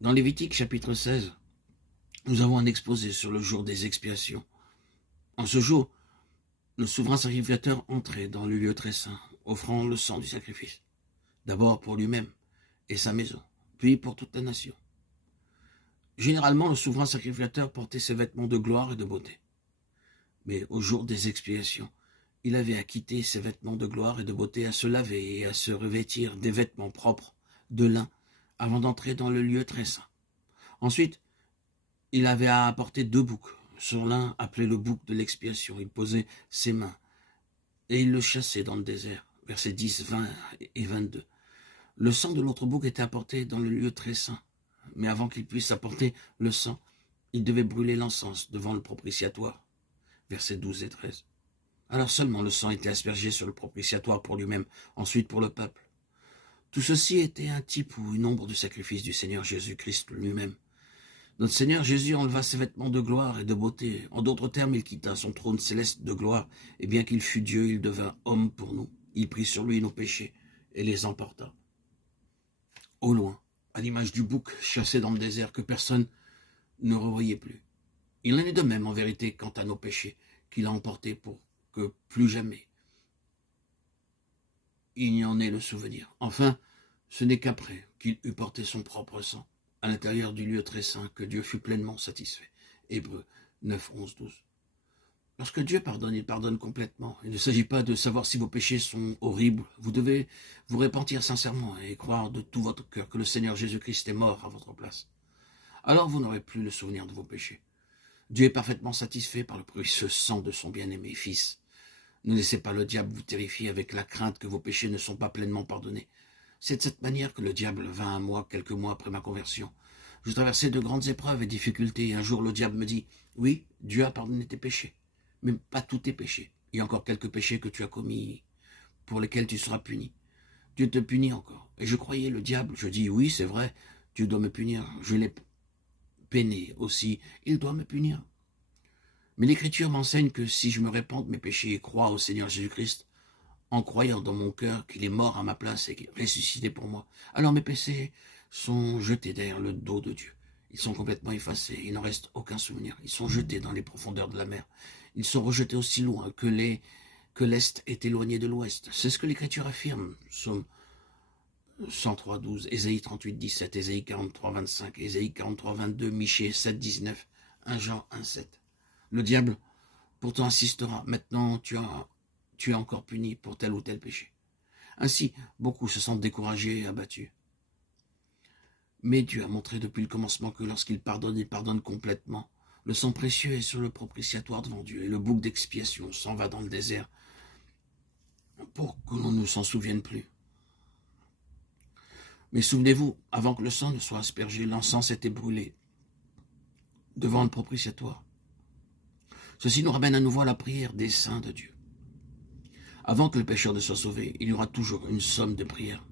Dans Lévitique chapitre 16, nous avons un exposé sur le jour des expiations. En ce jour, le souverain sacrificateur entrait dans le lieu très saint, offrant le sang du sacrifice, d'abord pour lui-même et sa maison, puis pour toute la nation. Généralement, le souverain sacrificateur portait ses vêtements de gloire et de beauté. Mais au jour des expiations, il avait à quitter ses vêtements de gloire et de beauté, à se laver et à se revêtir des vêtements propres de lin avant d'entrer dans le lieu très saint. Ensuite, il avait à apporter 2 boucs. Sur l'un, appelé le bouc de l'expiation, il posait ses mains et il le chassait dans le désert. Versets 10, 20 et 22. Le sang de l'autre bouc était apporté dans le lieu très saint. Mais avant qu'il puisse apporter le sang, il devait brûler l'encens devant le propitiatoire. Versets 12 et 13. Alors seulement le sang était aspergé sur le propitiatoire pour lui-même, ensuite pour le peuple. Tout ceci était un type ou une ombre du sacrifice du Seigneur Jésus-Christ lui-même. Notre Seigneur Jésus enleva ses vêtements de gloire et de beauté. En d'autres termes, il quitta son trône céleste de gloire, et bien qu'il fût Dieu, il devint homme pour nous. Il prit sur lui nos péchés et les emporta. Au loin, à l'image du bouc chassé dans le désert que personne ne revoyait plus. Il en est de même en vérité quant à nos péchés, qu'il a emportés pour que plus jamais il n'y en ait le souvenir. Enfin, ce n'est qu'après qu'il eut porté son propre sang à l'intérieur du lieu très saint que Dieu fut pleinement satisfait. Hébreux 9, 11, 12. Lorsque Dieu pardonne, il pardonne complètement. Il ne s'agit pas de savoir si vos péchés sont horribles. Vous devez vous repentir sincèrement et croire de tout votre cœur que le Seigneur Jésus-Christ est mort à votre place. Alors vous n'aurez plus le souvenir de vos péchés. Dieu est parfaitement satisfait par le précieux sang de son bien-aimé Fils. Ne laissez pas le diable vous terrifier avec la crainte que vos péchés ne sont pas pleinement pardonnés. C'est de cette manière que le diable vint à moi quelques mois après ma conversion. Je traversais de grandes épreuves et difficultés, et un jour le diable me dit « Oui, Dieu a pardonné tes péchés, mais pas tous tes péchés. Il y a encore quelques péchés que tu as commis, pour lesquels tu seras puni. Dieu te punit encore. » Et je croyais le diable. Je dis « Oui, c'est vrai, Dieu doit me punir. Je l'ai peiné aussi, il doit me punir. » Mais l'Écriture m'enseigne que si je me répands de mes péchés et crois au Seigneur Jésus-Christ, en croyant dans mon cœur qu'il est mort à ma place et qu'il est ressuscité pour moi, alors mes péchés sont jetés derrière le dos de Dieu. Ils sont complètement effacés, il n'en reste aucun souvenir. Ils sont jetés dans les profondeurs de la mer. Ils sont rejetés aussi loin que l'Est est éloigné de l'Ouest. C'est ce que l'Écriture affirme. Psaume 103, 12, Ésaïe 38, 17, Ésaïe 43, 25, Ésaïe 43, 22, Michée 7, 19, 1 Jean 1, 7. Le diable, pourtant, insistera. Maintenant, tu es encore puni pour tel ou tel péché. Ainsi, beaucoup se sentent découragés et abattus. Mais Dieu a montré depuis le commencement que lorsqu'il pardonne complètement. Le sang précieux est sur le propitiatoire devant Dieu, et le bouc d'expiation s'en va dans le désert pour que l'on ne s'en souvienne plus. Mais souvenez-vous, avant que le sang ne soit aspergé, l'encens était brûlé devant le propitiatoire. Ceci nous ramène à nouveau à la prière des saints de Dieu. Avant que le pécheur ne soit sauvé, il y aura toujours une somme de prière.